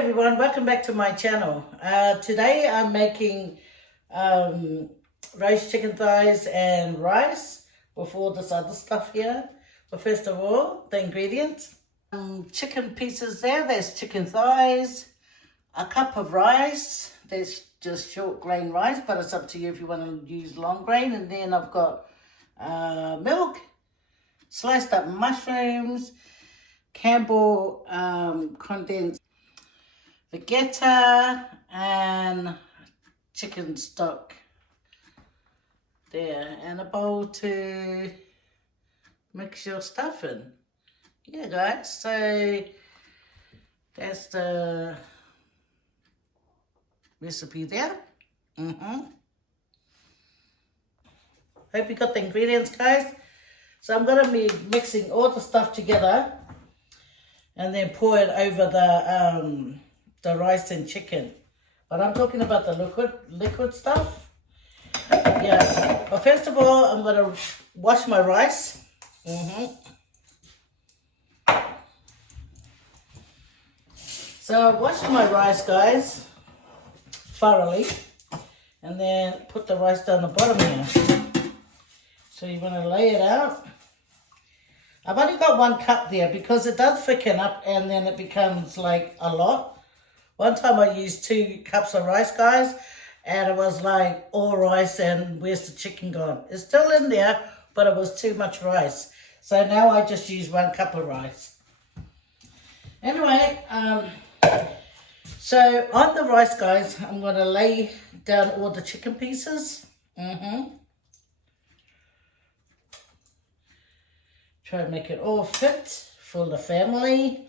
everyone, welcome back to my channel. Today I'm making roast chicken thighs and rice with all this other stuff here. But first of all, the ingredients. Chicken pieces there's chicken thighs, a cup of rice, there's just short grain rice, but it's up to you if you want to use long grain. And then I've got milk, sliced up mushrooms, Campbell condensed vegeta, and chicken stock there, and a bowl to mix your stuff in. Yeah guys, so that's the recipe there. Hope you got the ingredients, guys. So I'm going to be mixing all the stuff together and then pour it over the rice and chicken. But I'm talking about the liquid stuff. Yeah. But first of all, I'm going to wash my rice. So I washed my rice, guys, thoroughly. And then put the rice down the bottom here. So you want to lay it out. I've only got 1 cup there because it does thicken up and then it becomes like a lot. One time I used 2 cups of rice, guys, and it was like all rice and where's the chicken gone? It's still in there, but it was too much rice. So now I just use 1 cup of rice. Anyway, so on the rice, guys, I'm going to lay down all the chicken pieces. Try to make it all fit for the family.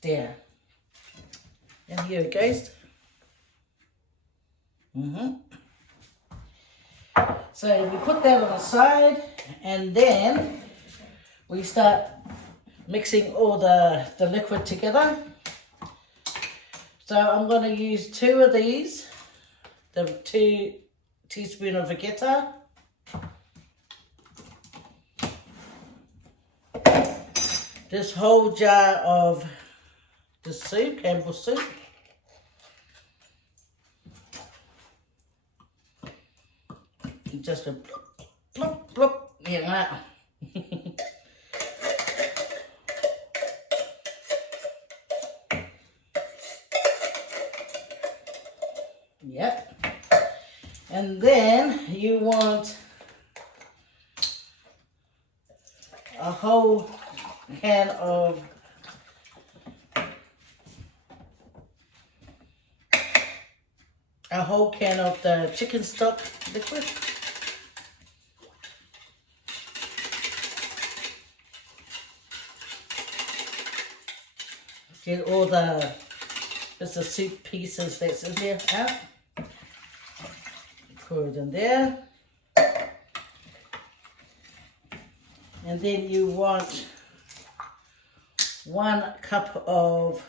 There. And here it goes. So we put that on the side, and then we start mixing all the liquid together. So I'm going to use 2 of these, the 2 teaspoons of vegeta, this whole jar of the soup, Campbell soup, just a plop, plop, yeah. Yep. And then you want a whole can of the chicken stock liquid. Get all the soup pieces that's in there out. Pour it in there. And then you want 1 cup of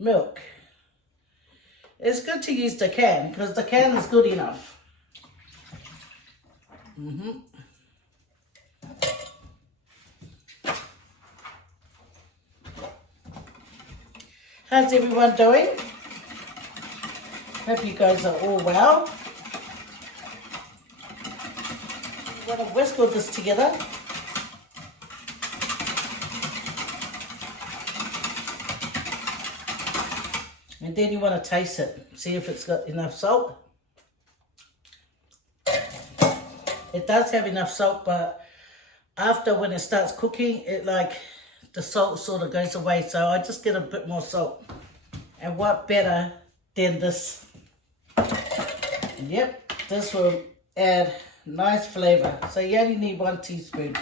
milk. It's good to use the can because the can is good enough. How's everyone doing? Hope you guys are all well. I'm going to whisk all this together. And then you want to taste it. See if it's got enough salt. It does have enough salt, but after when it starts cooking, the salt sort of goes away. So I just get a bit more salt. And what better than this? Yep, this will add nice flavor. So you only need 1 teaspoon.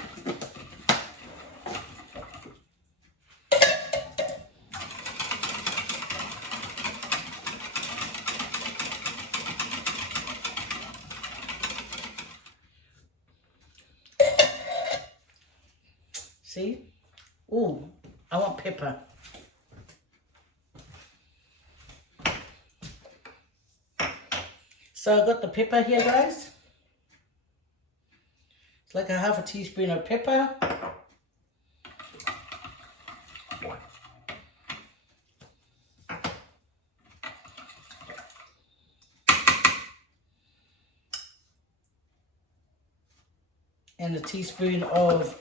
See? Ooh, I want pepper. So I've got the pepper here, guys. It's like a half a teaspoon of pepper. and a teaspoon of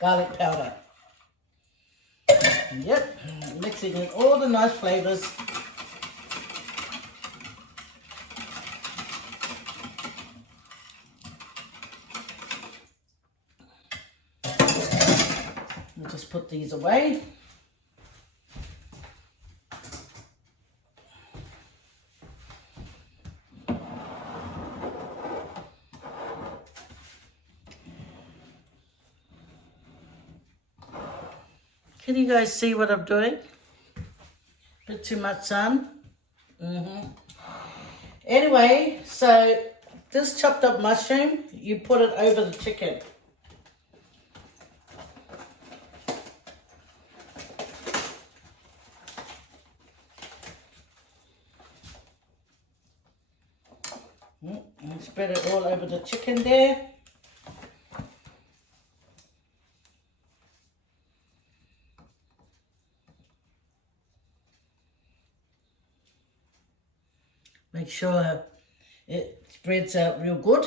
garlic powder. Yep, mixing in all the nice flavors. We'll just put these away. Can you guys see what I'm doing? Bit too much sun. Anyway, so this chopped up mushroom, you put it over the chicken. And spread it all over the chicken there. Make sure it spreads out real good.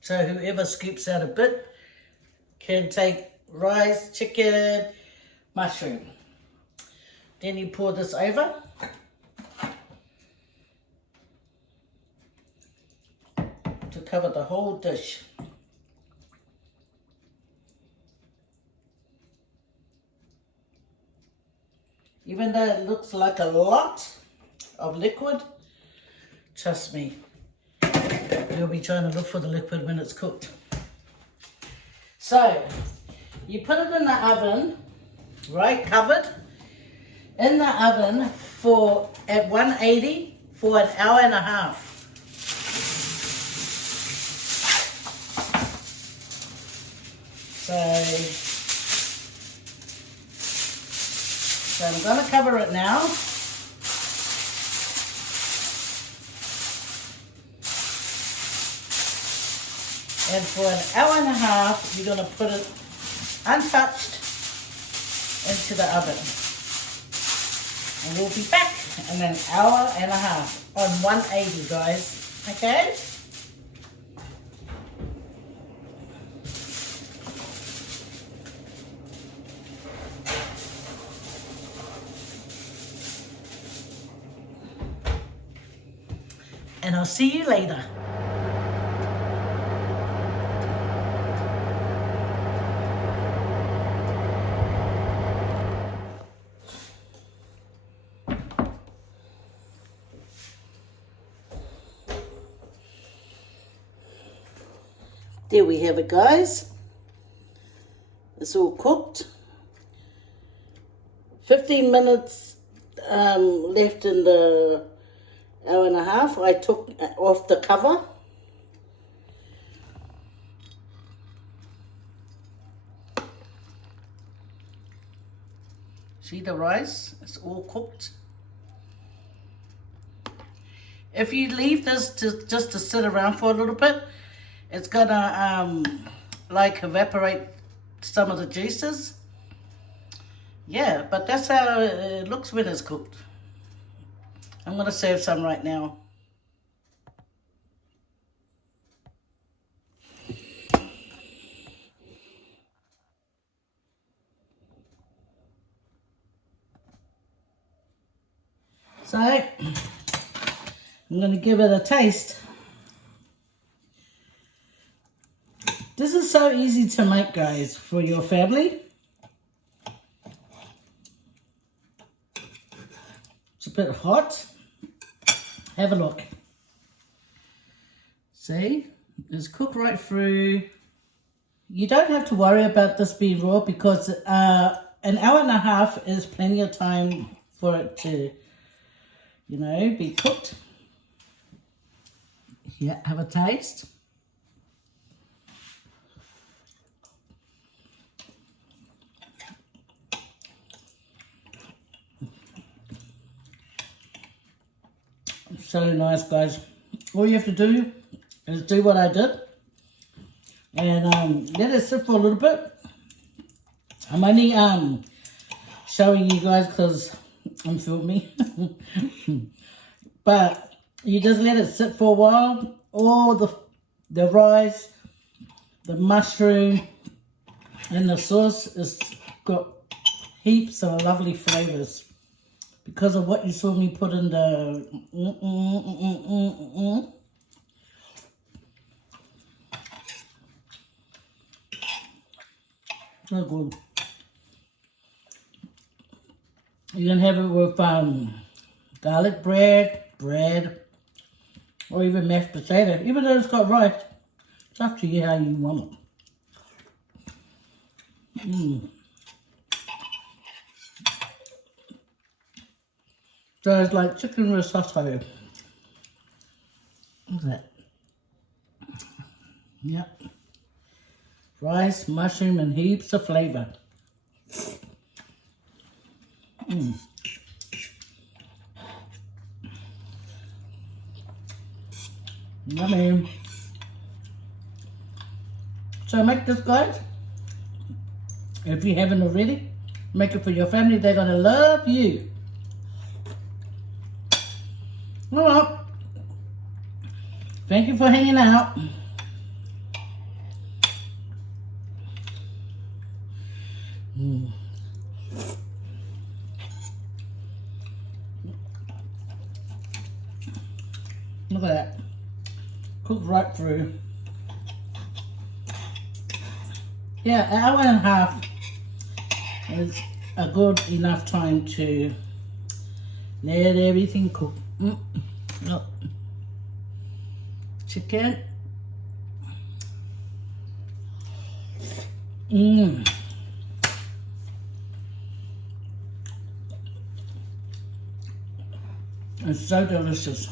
So whoever scoops out a bit can take rice, chicken, mushroom. Then you pour this over. To cover the whole dish. Even though it looks like a lot of liquid, trust me, you'll be trying to look for the liquid when it's cooked. So, you put it in the oven, right, covered, in the oven at 180 for an hour and a half. So I'm going to cover it now. And for an hour and a half, you're going to put it untouched into the oven. And we'll be back in an hour and a half on 180, guys. Okay? And I'll see you later. There we have it, guys. It's all cooked. 15 minutes left in the hour and a half. I took off the cover. See the rice? It's all cooked. If you leave this just to sit around for a little bit, it's gonna like evaporate some of the juices. Yeah, but that's how it looks when it's cooked. I'm going to serve some right now. So, I'm going to give it a taste. This is so easy to make, guys, for your family. It's a bit hot. Have a look. See, it's cooked right through. You don't have to worry about this being raw because an hour and a half is plenty of time for it to, you know, be cooked. Yeah, have a taste. So nice, guys. All you have to do is do what I did and let it sit for a little bit. I'm only showing you guys because I'm filming. But you just let it sit for a while all the rice, the mushroom, and the sauce has got heaps of lovely flavours because of what you saw me put in the So good. You can have it with garlic bread, or even mashed potato. Even though it's got rice, it's up to you how you want it. So it's like chicken risotto. Look at that. Yep. Rice, mushroom, and heaps of flavour. Yummy. So make this, guys. If you haven't already, make it for your family. They're going to love you. Well, thank you for hanging out. Look at that. Cooked right through. Yeah, an hour and a half is a good enough time to let everything cook. Look. Chicken. It's so delicious.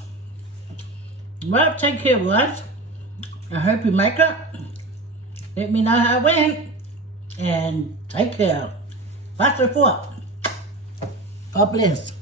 Well, take care, guys. I hope you make it. Let me know how it went. And take care. Bye for what? God bless.